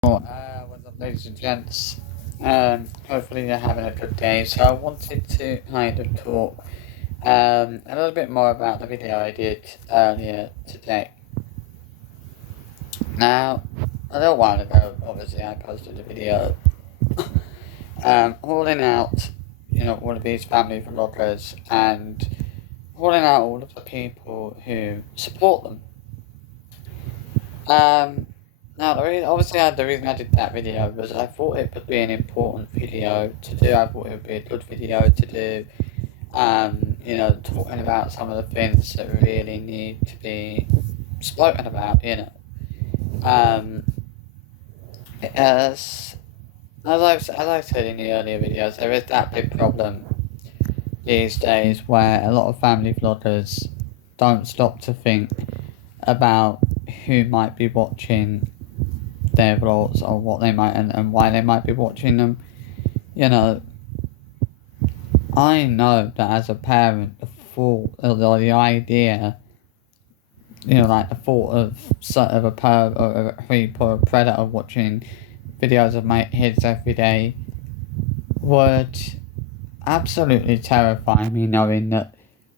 What's up, ladies and gents? Hopefully you're having a good day. So I wanted to kind of talk a little bit more about the video I did earlier today. Now, a little while ago, obviously, I posted a video calling out, all of these family vloggers and calling out all of the people who support them. Now, the reason I did that video was I thought it would be an important video to do. I thought it would be a good video to do. Talking about some of the things that really need to be spoken about. As I said in the earlier videos, there is that big problem these days where a lot of family vloggers don't stop to think about who might be watching their vlogs or what they might and why they might be watching them. I know that as a parent, the thought or the idea, like the thought of a creep or a predator watching videos of my kids every day would absolutely terrify me, knowing that,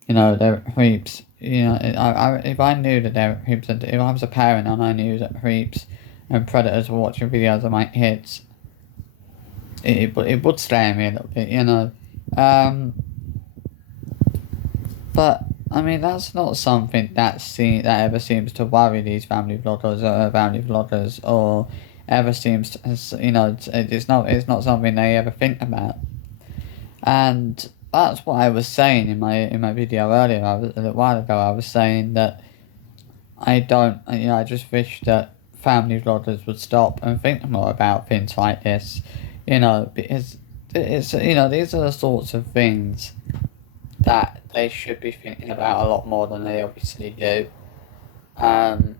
they're creeps. If I knew that they were creeps, if I was a parent and I knew that creeps and predators were watching videos of my kids, it would scare me a little bit, But I mean, that's not something that ever seems to worry these family vloggers, or ever seems to, it's not something they ever think about. And that's what I was saying in my video earlier. A little while ago, I was saying that I just wish that family vloggers would stop and think more about things like this, because these are the sorts of things that they should be thinking about a lot more than they obviously do. And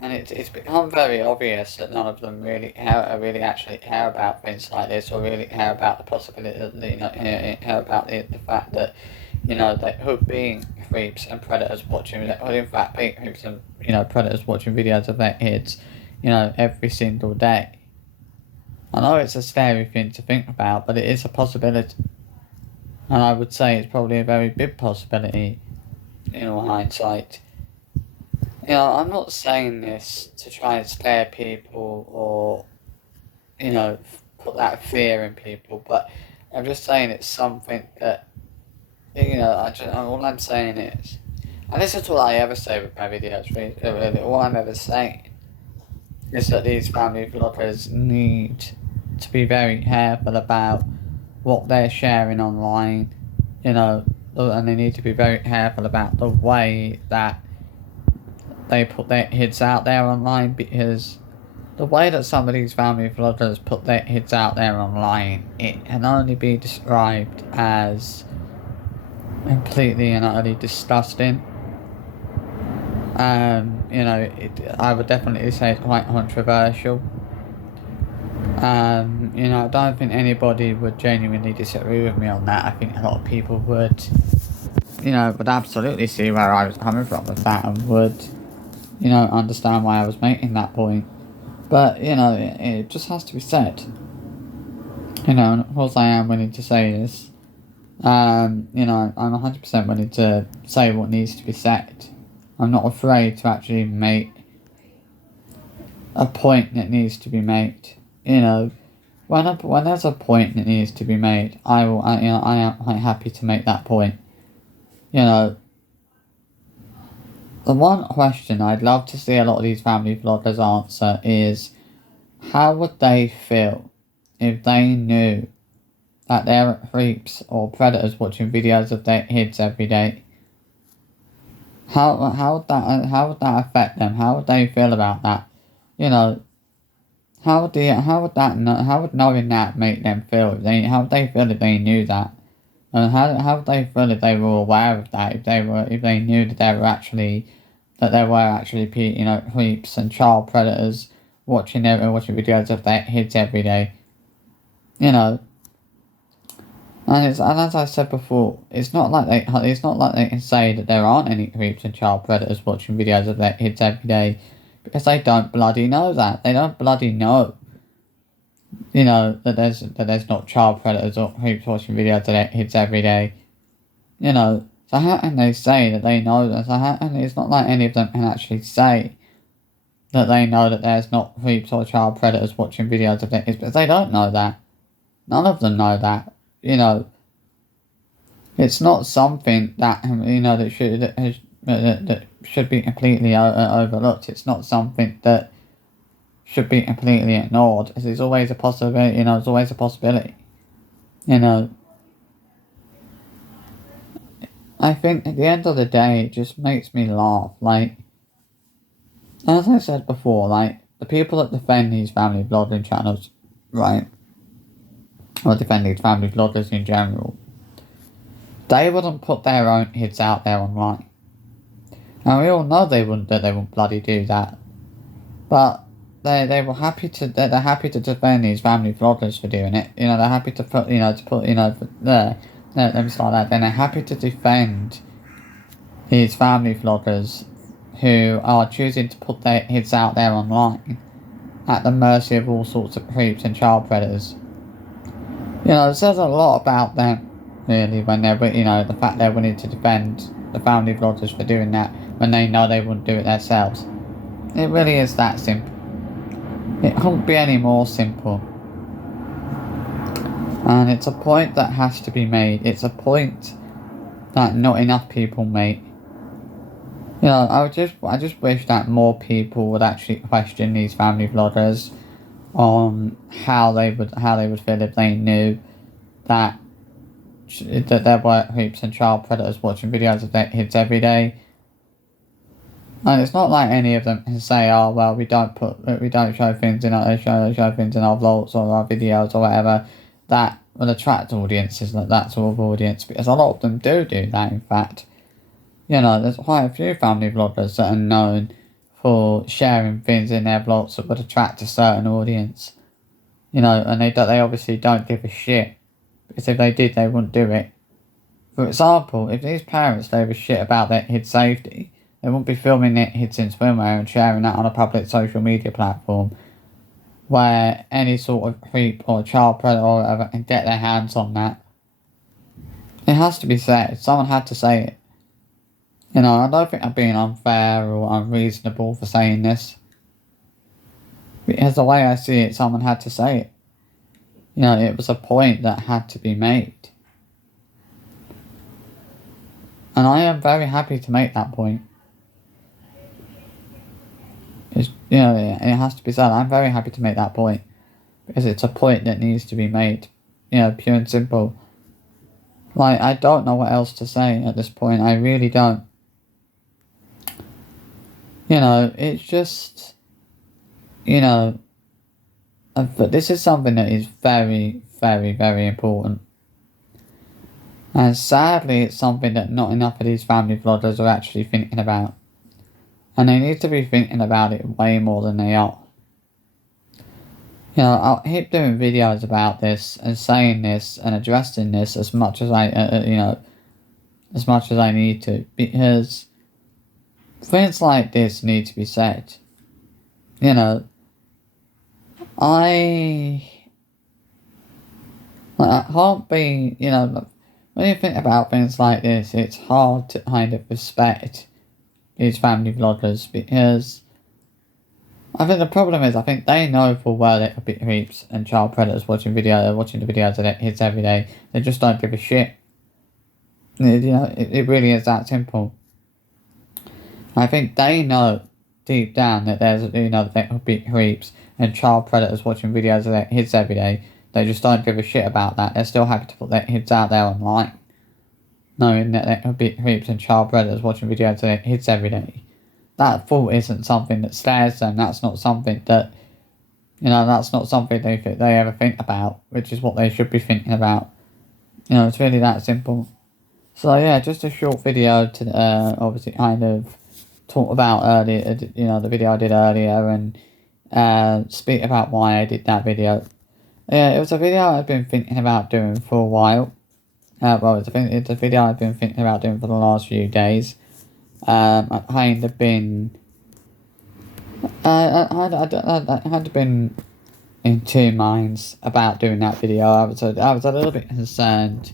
it's become very obvious that none of them really actually care about things like this, or really care about the possibility that, care about the fact that, they could be creeps and predators watching, that could in fact be creeps and, predators watching videos of their kids, every single day. I know it's a scary thing to think about, but it is a possibility. And I would say it's probably a very big possibility, in all hindsight. I'm not saying this to try and scare people or, put that fear in people, but I'm just saying it's something that, all I'm saying is, and this is all I ever say with my videos, really, all I'm ever saying is that these family vloggers need to be very careful about what they're sharing online, and they need to be very careful about the way that they put their kids out there online, because the way that some of these family vloggers put their kids out there online, it can only be described as completely and utterly disgusting. I would definitely say it's quite controversial. I don't think anybody would genuinely disagree with me on that. I think a lot of people would absolutely see where I was coming from with that, and would, understand why I was making that point. But, it just has to be said. And of course I am willing to say this. I'm 100% willing to say what needs to be said. I'm not afraid to actually make a point that needs to be made. When there's a point that needs to be made, I am quite happy to make that point. The one question I'd love to see a lot of these family vloggers answer is, how would they feel if they knew that they're creeps or predators watching videos of their kids every day? How would that affect them? How would they feel about that? How would knowing that make them feel? How would they feel if they knew that? And how would they feel if they were aware of that? If they knew that there were actually creeps and child predators watching videos of their kids every day, And as I said before, it's not like they can say that there aren't any creeps and child predators watching videos of their kids every day, because they don't bloody know that. They don't bloody know you know, that there's not child predators or creeps watching videos of their kids every day. You know, so how can they say that they know this? So how can it's not like any of them can actually say that they know that there's not creeps or child predators watching videos of their kids, because they don't know that. None of them know that. You know, it's not something that that should be completely overlooked. It's not something that should be completely ignored. There's always a possibility. You know, there's always a possibility. You know, I think at the end of the day, it just makes me laugh. Like, as I said before, like the people that defend these family vlogging channels, right, or defend these family vloggers in general, they wouldn't put their own kids out there online. And we all know they wouldn't bloody do that. But they were happy to they're happy to defend these family vloggers for doing it. You know, they're happy to put let me start that. Then they're happy to defend these family vloggers who are choosing to put their kids out there online at the mercy of all sorts of creeps and child predators. You know, it says a lot about them, really, when they're, you know, the fact they're willing to defend the family vloggers for doing that when they know they wouldn't do it themselves. It really is that simple. It couldn't be any more simple. And it's a point that has to be made. It's a point that not enough people make. You know, I just wish that more people would actually question these family vloggers on how they would feel if they knew that there were creeps and child predators watching videos of their kids every day. And it's not like any of them can say, "Oh well, we don't show things in our show things in our vlogs or our videos or whatever that will attract audiences like that sort of audience," because a lot of them do that. In fact, you know, there's quite a few family vloggers that are known for sharing things in their vlogs that would attract a certain audience. You know, and they obviously don't give a shit, because if they did, they wouldn't do it. For example, if these parents gave a shit about their kids' safety, they won't be filming their kids in swimwear and sharing that on a public social media platform where any sort of creep or child predator or whatever can get their hands on that. It has to be said. Someone had to say it. You know, I don't think I'm being unfair or unreasonable for saying this. Because the way I see it, someone had to say it. You know, it was a point that had to be made. And I am very happy to make that point. You know, it has to be said, I'm very happy to make that point. Because it's a point that needs to be made. You know, pure and simple. Like, I don't know what else to say at this point. I really don't. You know, it's just, you know, but this is something that is very, very, very important. And sadly, it's something that not enough of these family vloggers are actually thinking about. And they need to be thinking about it way more than they are. You know, I'll keep doing videos about this and saying this and addressing this as much as as much as I need to, because things like this need to be said. You know, I can't be, you know, when you think about things like this, it's hard to kind of respect these family vloggers, because I think the problem is, I think they know full well there could be creeps and child predators watching the videos of their kids every day. They just don't give a shit. You know, it really is that simple. I think they know deep down that there could be creeps and child predators watching videos of their kids every day. They just don't give a shit about that. They're still happy to put their kids out there online, knowing that there could be creeps and child predators watching videos of their kids every day. That thought isn't something that scares them. That's not something that, that's not something they ever think about, which is what they should be thinking about. You know, it's really that simple. So yeah, just a short video to obviously kind of talk about earlier, the video I did earlier, and speak about why I did that video. Yeah, it was a video I've been thinking about doing for a while. It's a video I've been thinking about doing for the last few days. I've kind of been in two minds about doing that video. I was a little bit concerned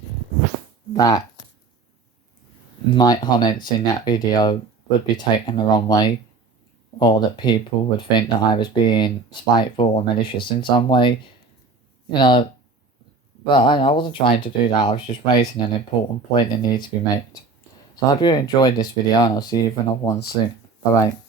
that my comments in that video would be taken the wrong way, or that people would think that I was being spiteful or malicious in some way, you know. But I wasn't trying to do that. I was just raising an important point that needs to be made. So I hope you enjoyed this video, and I'll see you for another one soon. Bye bye.